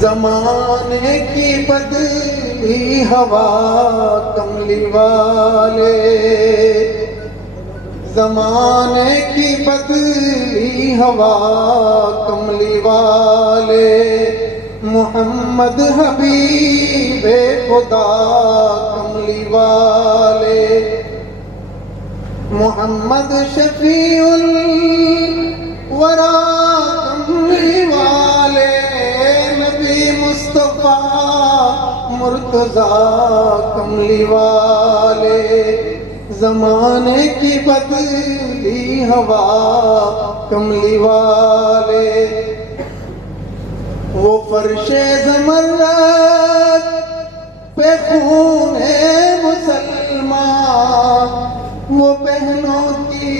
زمانے کی بدلی ہوا کملی والے، زمانے کی بدلی ہوا کملی والے، محمد حبیب خدا کملی والے، محمد شفیع الورا کملی والے، نبی مصطفیٰ مرتضیٰ کملی والے، زمانے کی بدلی ہوا کملی والے، وہ فرش زمرد پہ خون مسلمان، وہ بہنوں کی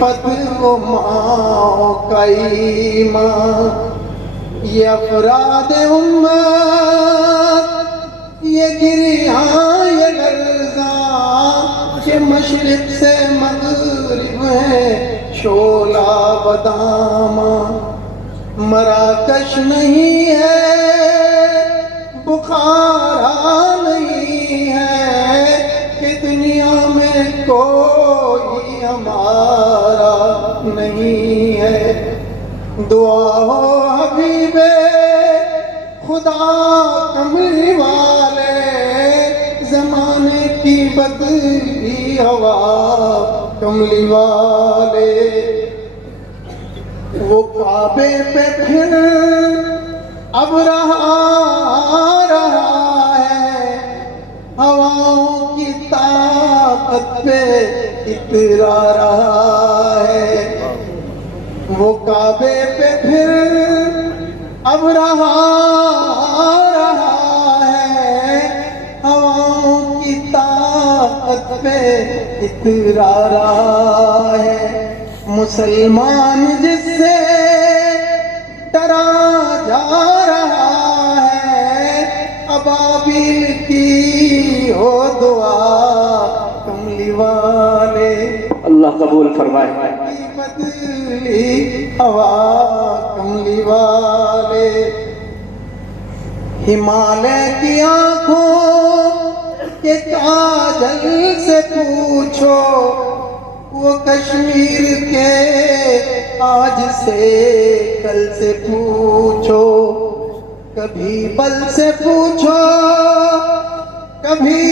فتح و ماں کا ایمان، یہ افراد امت، یہ گریہاں یہ لرزاں، کہ مشرق سے مغرب ہے شعلہ بداماں، مراکش نہیں ہے بخارا نہیں ہے، کہ دنیا میں کوئی ہمارا نہیں ہے، دعا ہو حبیب خدا کملی والے، زمانے کی بدلی ہوا کملی والے، وہ کعبے پہ پھر اب رہا ہے، ہواؤں کی طاقت پہ اترا رہا ہے، وہ کعبے پہ پھر اب رہا ہے، ہواؤں کی طاقت پہ اترا رہا ہے، مسلمان جس سے ڈرا جا رہا ہے، ابابیل کی ہو دعا کملی والے، اللہ قبول فرمائے، بدلی ہوا کملی والے، ہمالیہ کی آنکھوں کے کاجل سے پوچھو، وہ کشمیر کے آج سے کل سے پوچھو، کبھی بل سے پوچھو کبھی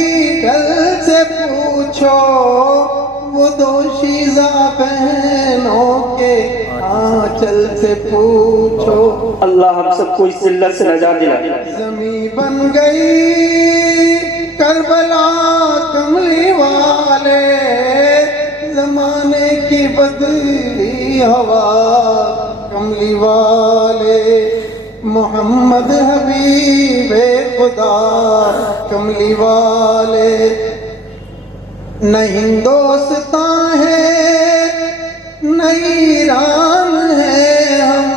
کل سے پوچھو، وہ دوشیزہ بہنوں کے آنچل سے پوچھو، اللہ ہم سب کو اس ذلت سے نجات دلائے، زمین بن گئی کربلا کملی والے، زمانے کی بدلی ہوا کملی والے، محمد حبیب خدا کملی والے، نہ ہندوستان ہے نہ ایران ہے، ہم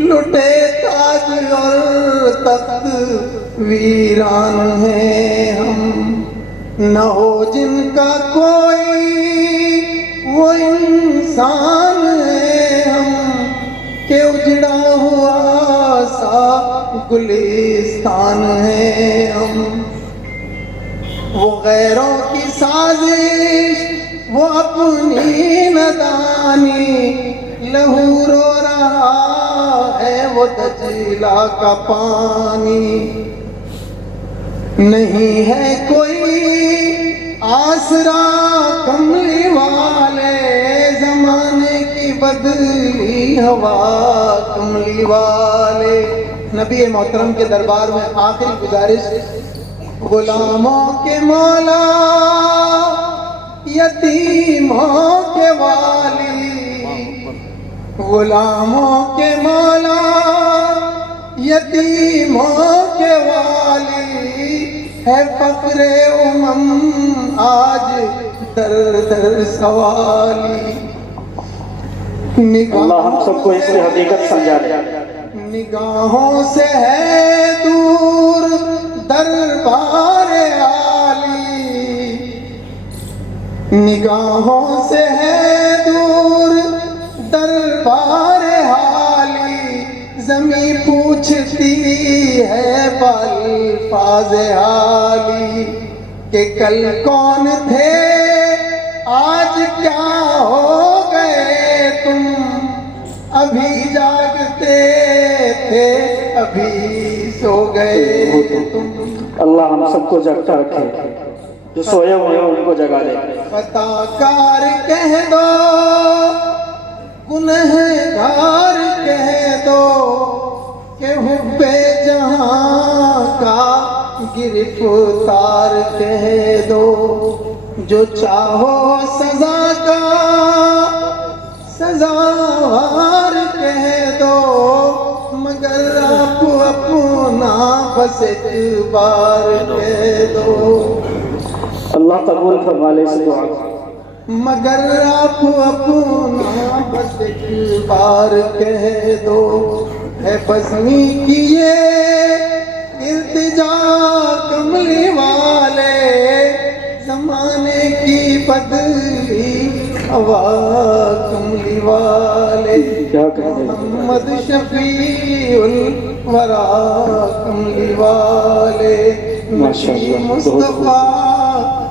لٹے تاج اور تخت ویران ہیں ہم، نہ ہو جن کا کوئی وہ انسان ہے ہم، کہ اجڑا ہوا سا گلستان ہے ہم، وہ غیروں کی سازش وہ اپنی ندانی، لہو رو رہا ہے وہ دجلہ کا پانی، نہیں ہے کوئی آسرا کملی والے، زمانے کی بدلی ہوا کملی والے، نبی محترم کے دربار میں آخری گزارش، غلاموں کے مولا یتیموں کے والی، غلاموں کے مولا یتیموں کے والی، ہے فخر آج در در سوالی، اللہ ہم سب کو اس سے حقیقت سمجھا دے، نگاہوں سے ہے دور دربار عالی، نگاہوں سے ہے دور دربار حالی، زمین پوچھتی ہے بالفاظ حالی کہ کل کون تھے آج کیا ہو گئے تم، ابھی جاگتے تھے ابھی سو گئے تم۔ اللہ ہم سب کو جگتا رکھے، جو سوئے ہوئے ہیں ان کو جگا دے۔ خطا کار کہہ دو، گنہگار کہہ دو، کہ حب جہاں کا گرفتار کہہ دو، جو چاہو سزا کا سزاوار کہہ دو، مگر آپ اپنا بس ایک بار کہہ دو۔ اللہ قبول فرما لے اس دعا کو۔ مگر آپ اپنا بس ایک بار کہہ دو، ہے بزمی کی یہ التجا کملی والے، زمانے کی بدلی ہوا کملی والے، کیا کہتے ہیں؟ محمد شفیع الورا کملی والے، ماشاءاللہ، مصطفیٰ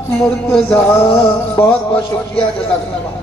مرتضیٰ۔ بہت بہت شکریہ، جزاک اللہ۔